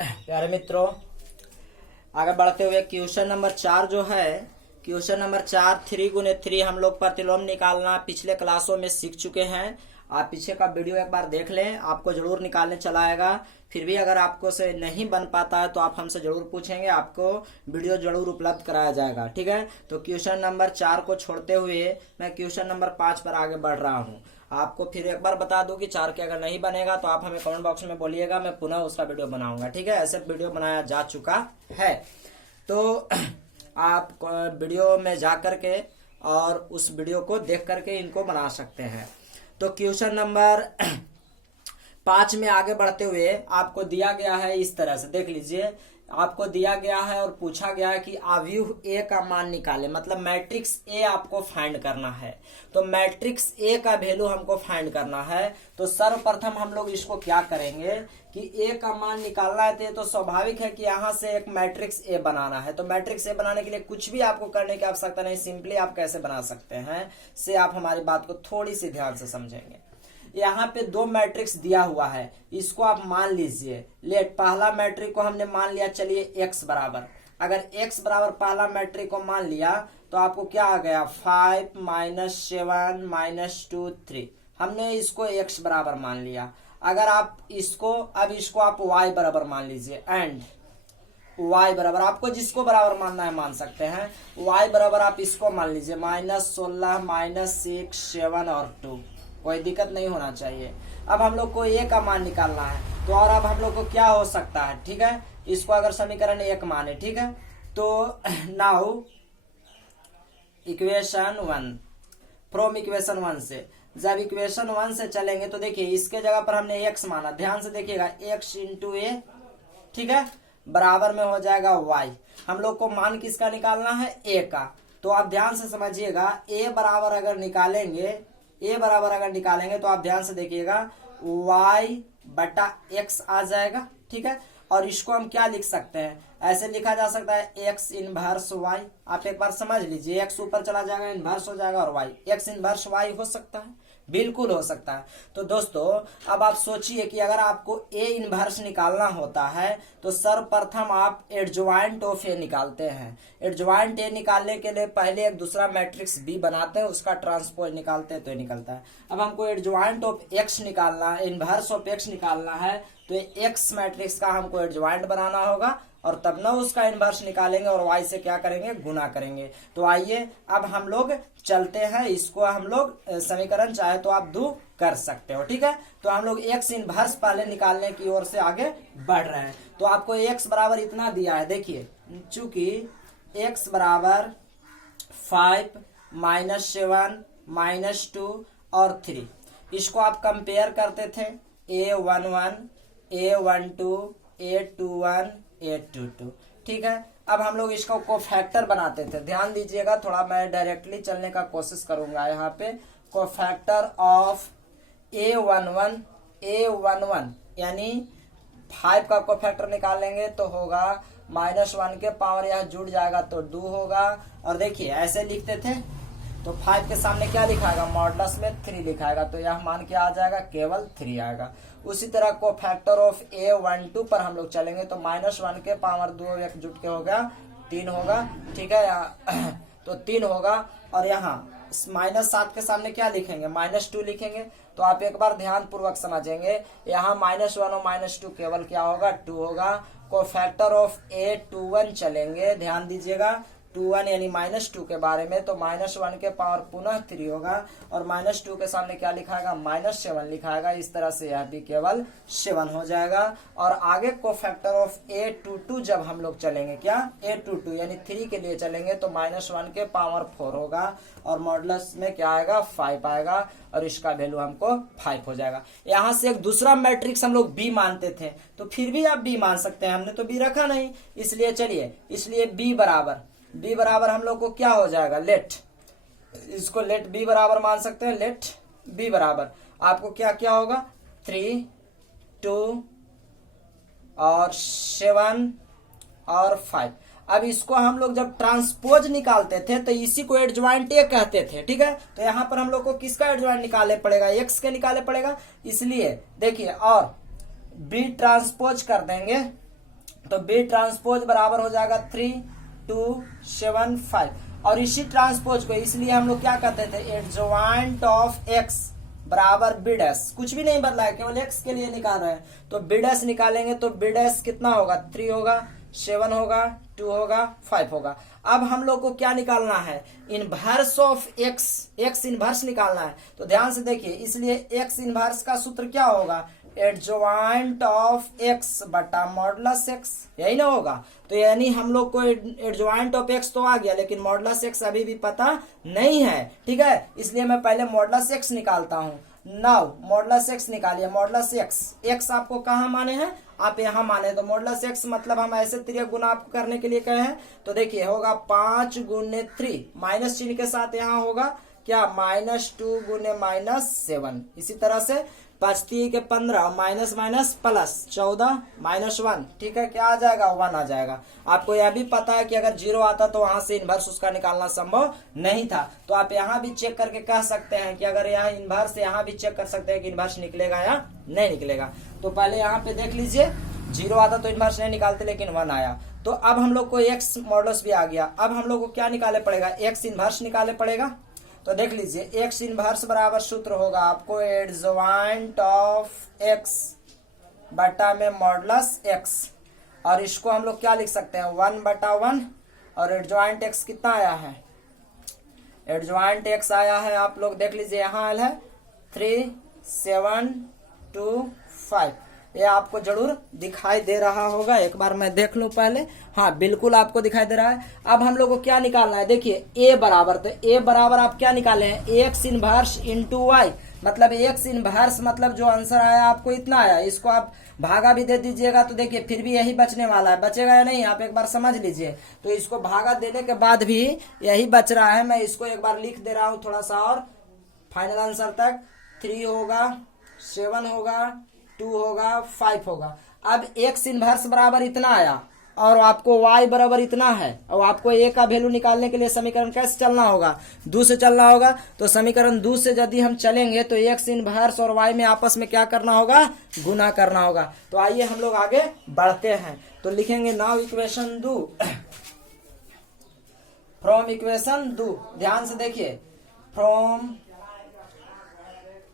प्यारे मित्रों, आगे बढ़ते हुए क्वेश्चन नंबर 4 जो है, क्वेश्चन नंबर 4 3 × 3 हम लोग प्रतिलोम निकालना पिछले क्लासों में सीख चुके हैं। आप पीछे का वीडियो एक बार देख लें, आपको जरूर निकालने चला आएगा। फिर भी अगर आपको से नहीं बन पाता है तो आप हमसे जरूर पूछेंगे, आपको वीडियो जरूर उपलब्ध कराया जाएगा। ठीक है, तो क्वेश्चन नंबर 4 को छोड़ते हुए मैं क्वेश्चन नंबर 5 पर आगे बढ़ रहा हूँ। आपको फिर एक बार बता दूं कि 4 के अगर नहीं बनेगा तो आप हमें कमेंट बॉक्स में बोलिएगा, मैं पुनः उसका वीडियो बनाऊंगा। ठीक है, ऐसे वीडियो बनाया जा चुका है, तो आप वीडियो में जा करके और उस वीडियो को देख करके इनको बना सकते हैं। तो क्वेश्चन नंबर 5 में आगे बढ़ते हुए आपको दिया गया है इस तरह से, देख लीजिए। आपको दिया गया है और पूछा गया है कि अवयव ए का मान निकाले, मतलब मैट्रिक्स ए आपको फाइंड करना है। तो मैट्रिक्स ए का वैल्यू हमको फाइंड करना है। तो सर्वप्रथम हम लोग इसको क्या करेंगे कि ए का मान निकालना है, तो स्वाभाविक है कि यहाँ से एक मैट्रिक्स ए बनाना है। तो मैट्रिक्स ए बनाने के लिए कुछ भी आपको करने की आवश्यकता नहीं, सिंपली आप कैसे बना सकते हैं से आप हमारी बात को थोड़ी सी ध्यान से समझेंगे। यहाँ पे 2 मैट्रिक्स दिया हुआ है, इसको आप मान लीजिए। लेट पहला मैट्रिक को हमने मान लिया, चलिए x बराबर, अगर x बराबर पहला मैट्रिक को मान लिया तो आपको क्या आ गया 5 - 7 - 2 3। हमने इसको x बराबर मान लिया। अगर आप इसको आप y बराबर मान लीजिए, एंड y बराबर आपको जिसको बराबर मानना है मान सकते हैं। y बराबर आप इसको मान लीजिए -16 - 6 7 और 2, कोई दिक्कत नहीं होना चाहिए। अब हम लोग को ए का मान निकालना है, तो और अब हम लोग को क्या हो सकता है, ठीक है, इसको अगर समीकरण 1 माने, ठीक है, तो नाउ इक्वेशन 1 फ्रॉम इक्वेशन 1 से, जब इक्वेशन 1 से चलेंगे तो देखिए इसके जगह पर हमने x माना, ध्यान से देखिएगा, x × a, ठीक है, बराबर में हो जाएगा y। हम लोग को मान किसका निकालना है, a का। तो आप ध्यान से समझिएगा, a बराबर अगर निकालेंगे तो आप ध्यान से देखिएगा y/x आ जाएगा। ठीक है, और इसको हम क्या लिख सकते हैं, ऐसे लिखा जा सकता है x इनवर्स y। आप एक बार समझ लीजिए, x ऊपर चला जाएगा, इनवर्स हो जाएगा, और y x इनवर्स y हो सकता है, बिल्कुल हो सकता है। तो दोस्तों अब आप सोचिए कि अगर आपको a इनवर्स निकालना होता है तो सर्वप्रथम आप एडजॉइंट ऑफ a निकालते हैं। एडजॉइंट a निकालने के लिए पहले एक दूसरा मैट्रिक्स b बनाते हैं, उसका ट्रांसपोज निकालते हैं तो ये निकलता है। अब हमको एडजॉइंट ऑफ x निकालना है, इनवर्स ऑफ x निकालना है, तो x मैट्रिक्स का हमको एडजॉइंट बनाना होगा और तब ना उसका इनवर्स निकालेंगे और y से क्या करेंगे, गुना करेंगे। तो आइए अब हम लोग चलते हैं, इसको हम लोग समीकरण चाहे तो आप दो कर सकते हो। ठीक है, तो हम लोग x इनवर्स पहले निकालने की ओर से आगे बढ़ रहे हैं। तो आपको x बराबर इतना दिया है, देखिए, चूंकि x बराबर 5 - 7 - 2 और 3, इसको आप कंपेयर करते थे, a11 a12 a21 a22। ठीक है, अब हम लोग इसका कोफैक्टर बनाते थे, ध्यान दीजिएगा, थोड़ा मैं डायरेक्टली चलने का कोशिश करूंगा। यहाँ पे कोफैक्टर ऑफ a11 यानी 5 का कोफैक्टर निकालेंगे तो होगा -1 के पावर, यह जुड़ जाएगा तो 2 होगा। और देखिए ऐसे लिखते थे तो 5 के सामने क्या लिखाएगा, मॉडुलस में 3 लिखाएगा, तो यह मान क्या आ जाएगा, केवल 3 आएगा। उसी तरह को फैक्टर ऑफ a12 पर हम लोग चलेंगे तो -1 के पावर 2 एक जुट के हो गया 3 होगा। ठीक है, तो 3 होगा। और यहाँ -7 के सामने क्या लिखेंगे, -2 लिखेंगे। तो आप एक बार ध्यान पूर्वक समझेंगे, यहाँ -1 और -2 केवल क्या होगा, 2 होगा। को फैक्टर ऑफ a21 चलेंगे, ध्यान दीजिएगा, 21 यानी -2 के बारे में, तो -1 के पावर पुनः 3 होगा और -2 के सामने क्या लिखाएगा, -7 लिखाएगा। इस तरह से यह भी केवल 7 हो जाएगा। और आगे को फैक्टर ऑफ a22 जब हम लोग चलेंगे, क्या a22 यानी 3 के लिए चलेंगे तो -1 के पावर 4 होगा और मॉडुलस में क्या आएगा, 5 आएगा और इसका वैल्यू हमको 5 हो जाएगा। यहाँ से एक दूसरा मैट्रिक्स हम लोग b मानते थे, तो फिर भी आप b मान सकते हैं, हमने तो b रखा नहीं, इसलिए चलिए, इसलिए b बराबर हम लोग को क्या हो जाएगा, लेट, इसको लेट b बराबर मान सकते हैं। लेट b बराबर आपको क्या क्या होगा, 3 2 और 7 और 5। अब इसको हम लोग जब ट्रांसपोज निकालते थे तो इसी को एडजॉइंट ए कहते थे। ठीक है, तो यहाँ पर हम लोग को किसका एडजॉइंट निकाले पड़ेगा, x के निकाले पड़ेगा। इसलिए देखिए, और b ट्रांसपोज कर देंगे तो बी ट्रांसपोज बराबर हो जाएगा 3 2 7 5। और इसी ट्रांसपोज को इसलिए हम लोग क्या कहते थे, एडजॉइंट ऑफ एक्स बराबर बी डैश, कुछ भी नहीं बदला है, केवल एक्स के लिए निकाल रहे हैं। तो बी डैश निकालेंगे तो बी डैश कितना होगा, 3 होगा, 7 होगा, 2 होगा, 5 होगा। अब हम लोग को क्या निकालना है, inverse of x, x inverse निकालना है। तो ध्यान से देखिए, इसलिए एक्स इनवर्स का सूत्र क्या होगा, एडजॉइंट ऑफ एक्स बटा मॉडुलस एक्स, यही ना होगा। तो यानी हम लोग को एडजॉइंट ऑफ एक्स तो आ गया, लेकिन मॉडुलस एक्स अभी भी पता नहीं है, ठीक है। इसलिए मैं पहले मॉडुलस एक्स निकालता हूं। नाउ मॉडुलस एक्स निकालिए, मॉडुलस एक्स, एक्स आपको कहाँ माने हैं, आप यहाँ माने, तो मॉडुलस एक्स मतलब हम ऐसे त्रिय गुना आपको करने के लिए कहे हैं। तो देखिए होगा 5 गुने 3, माइनस चिन्ह के साथ यहाँ होगा क्या, -2 गुने -7। इसी तरह से 5 3 के 15, माइनस माइनस प्लस 14 -1, ठीक है, क्या आ जाएगा, 1 आ जाएगा। आपको यह भी पता है कि अगर 0 आता तो वहां से इनवर्स उसका निकालना संभव नहीं था। तो आप यहाँ भी चेक करके कह सकते हैं कि अगर यहाँ इनवर्स, यहाँ भी चेक कर सकते हैं कि इनवर्स निकलेगा या नहीं निकलेगा। तो पहले यहाँ पे देख लीजिए, 0 आता तो इनवर्स नहीं निकालते, लेकिन 1 आया। तो अब हम लोग को एक्स मॉडुलस भी आ गया। अब हम लोग को क्या निकाले पड़ेगा, एक्स इनवर्स निकाले पड़ेगा। तो देख लीजिए, एक्स इनवर्स बराबर सूत्र होगा आपको एडजॉइंट ऑफ एक्स बटा में मॉडुलस एक्स, और इसको हम लोग क्या लिख सकते हैं, 1/1। और एडजॉइंट एक्स कितना आया है, एडजॉइंट एक्स आया है, आप लोग देख लीजिए, यहाँ आया है 3 7 2 5। ये आपको जरूर दिखाई दे रहा होगा, एक बार मैं देख लूं पहले। हाँ, बिल्कुल आपको दिखाई दे रहा है। अब हम लोग को क्या निकालना है, देखिए ए बराबर, तो ए बराबर आप क्या निकाले हैं, एक्स इनवर्स इंटू वाई, मतलब एक्स इनवर्स मतलब जो आंसर आया आपको इतना आया, इसको आप भागा भी दे दीजिएगा तो देखिए फिर भी यही बचने वाला है, बचेगा या नहीं, आप एक बार समझ लीजिए। तो इसको भागा देने के बाद भी यही बच रहा है, मैं इसको एक बार लिख दे रहा हूं थोड़ा सा और, फाइनल आंसर तक 3 होगा, 7 होगा, 2 होगा, 5 होगा। अब एक्स इनवर्स बराबर इतना आया और आपको y बराबर इतना है, और आपको a का वैल्यू निकालने के लिए समीकरण कैसे चलना होगा, 2 से चलना होगा। तो समीकरण 2 से यदि हम चलेंगे तो एक्स इनवर्स और y में आपस में क्या करना होगा, गुना करना होगा। तो आइए हम लोग आगे बढ़ते हैं। तो लिखेंगे नाउ इक्वेशन 2 फ्रॉम इक्वेशन 2, ध्यान से देखिए, फ्रॉम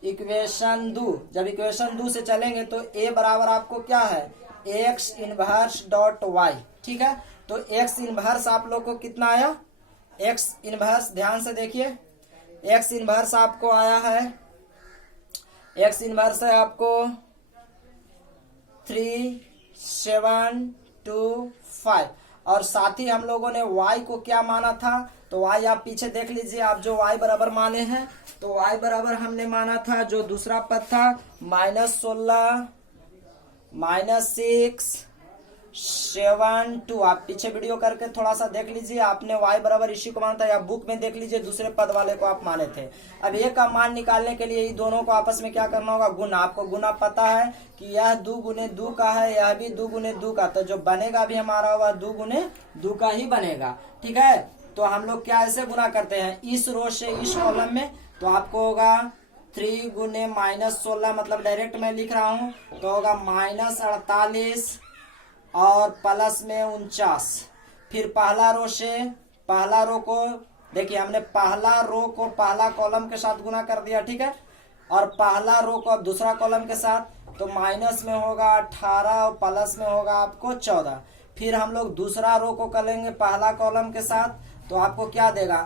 इक्वेशन 2, जब इक्वेशन 2 से चलेंगे तो a बराबर आपको क्या है, एक्स इनवर्स डॉट वाई, ठीक है। तो एक्स इनवर्स आप लोग को कितना आया, एक्स इनवर्स ध्यान से देखिए, एक्स इनवर्स आपको आया है, एक्स इनवर्स है आपको 3 7 2 5। और साथ ही हम लोगों ने y को क्या माना था, तो y आप पीछे देख लीजिए, आप जो y बराबर माने हैं, तो y बराबर हमने माना था जो दूसरा पद था -16 -6 7 2। आप पीछे वीडियो करके थोड़ा सा देख लीजिए, आपने y बराबर इसी को माना था, या बुक में देख लीजिए दूसरे पद वाले को आप माने थे। अब ये का मान निकालने के लिए दोनों को आपस में क्या करना होगा, गुना। आपको गुना पता है कि यह 2 गुने 2 का है, यह भी 2 गुने 2 का, तो जो बनेगा भी हमारा वह 2 गुने 2 का ही बनेगा, ठीक है। तो हम लोग क्या ऐसे गुना करते हैं, इस रो से इस कॉलम में, तो आपको होगा 3 गुने -16, मतलब डायरेक्ट मैं लिख रहा हूं, तो होगा -48 और प्लस में 49। फिर पहला रो से पहला रो को देखिए, हमने पहला रो को पहला कॉलम के साथ गुना कर दिया, ठीक है, और पहला रो को अब दूसरा कॉलम के साथ, तो माइनस में होगा 18 और प्लस में होगा आपको 14। फिर हम लोग दूसरा रो को करेंगे पहला कॉलम के साथ, तो आपको क्या देगा,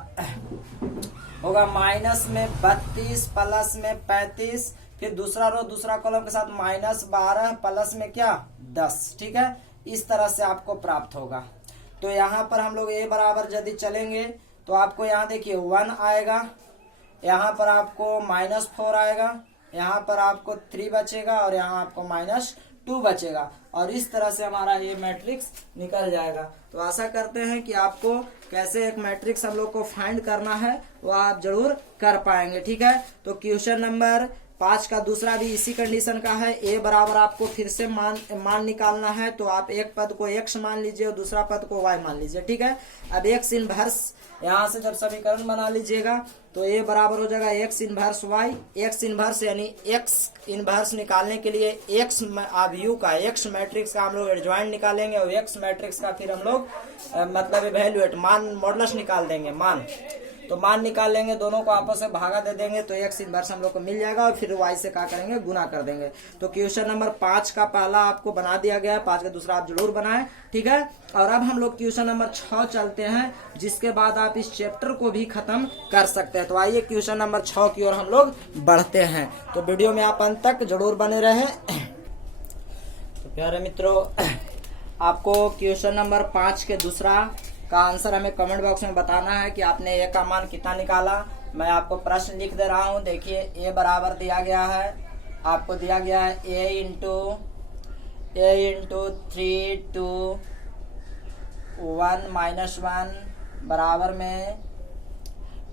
होगा माइनस में 32 प्लस में 35। फिर दूसरा रो दूसरा कॉलम के साथ -12 प्लस में क्या 10, ठीक है। इस तरह से आपको प्राप्त होगा। तो यहाँ पर हम लोग a बराबर यदि चलेंगे तो आपको यहाँ देखिए 1 आएगा, यहाँ पर आपको -4 आएगा, यहाँ पर आपको 3 बचेगा, और यहाँ आपको -2 बचेगा, और इस तरह से हमारा ये मैट्रिक्स निकल जाएगा। तो आशा करते हैं कि आपको कैसे एक मैट्रिक्स हम लोग को फाइंड करना है वो आप जरूर कर पाएंगे, ठीक है। तो क्वेश्चन नंबर 5 का दूसरा भी इसी कंडीशन का है। ए बराबर आपको फिर से मान निकालना है, तो आप एक पद को x मान लीजिए और दूसरा पद को y मान लीजिए, ठीक है। अब x इनवर्स यहाँ से जब समीकरण बना लीजिएगा तो ए बराबर हो जाएगा x inverse y। x inverse यानी x इनवर्स निकालने के लिए x आव्यूह का, x मैट्रिक्स का हम लोग एडजॉइंट निकालेंगे और x मैट्रिक्स का फिर हम लोग मतलब इवैल्यूएट मान मॉडुलस निकाल देंगे, मान तो मान निकाल लेंगे, दोनों को आपस में भागा दे देंगे तो x इनवर्स हम लोग को मिल जाएगा और फिर y से क्या करेंगे, गुना कर देंगे। तो क्वेश्चन नंबर 5 का पहला आपको बना दिया गया है, 5 का दूसरा आप जरूर बनाएं, ठीक है। और अब हम लोग क्वेश्चन नंबर 6 चलते हैं, जिसके बाद आप इस चैप्टर को भी खत्म कर सकते हैं। तो आइए क्वेश्चन नंबर 6 की ओर हम लोग बढ़ते हैं। तो वीडियो में आप अंत तक जरूर बने रहे। तो प्यारे मित्रों, आपको क्वेश्चन नंबर 5 के दूसरा का आंसर हमें कमेंट बॉक्स में बताना है कि आपने ए का मान कितना निकाला। मैं आपको प्रश्न लिख दे रहा हूं, देखिए ए बराबर दिया गया है, आपको दिया गया है ए इंटू 3 2 1 -1 बराबर में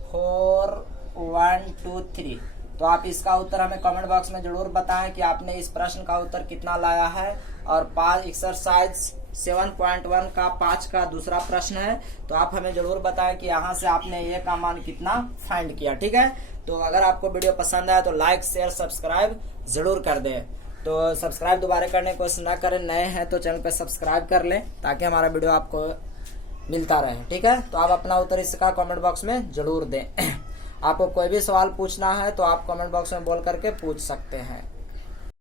4 1 2 3। तो आप इसका उत्तर हमें कमेंट बॉक्स में जरूर बताएं कि आपने इस प्रश्न का उत्तर कितना लाया है। और 5 एक्सरसाइज 7.1 का 5 का दूसरा प्रश्न है, तो आप हमें जरूर बताएं कि यहाँ से आपने ए का मान कितना फाइंड किया, ठीक है। तो अगर आपको वीडियो पसंद आया तो लाइक शेयर सब्सक्राइब जरूर कर दें। तो सब्सक्राइब दोबारा करने की कोशिश ना करें, नए हैं तो चैनल पे सब्सक्राइब कर लें ताकि हमारा वीडियो आपको मिलता रहे, ठीक है। तो आप अपना उत्तर इसका कमेंट बॉक्स में जरूर दें। आपको कोई भी सवाल पूछना है तो आप कमेंट बॉक्स में बोल करके पूछ सकते हैं।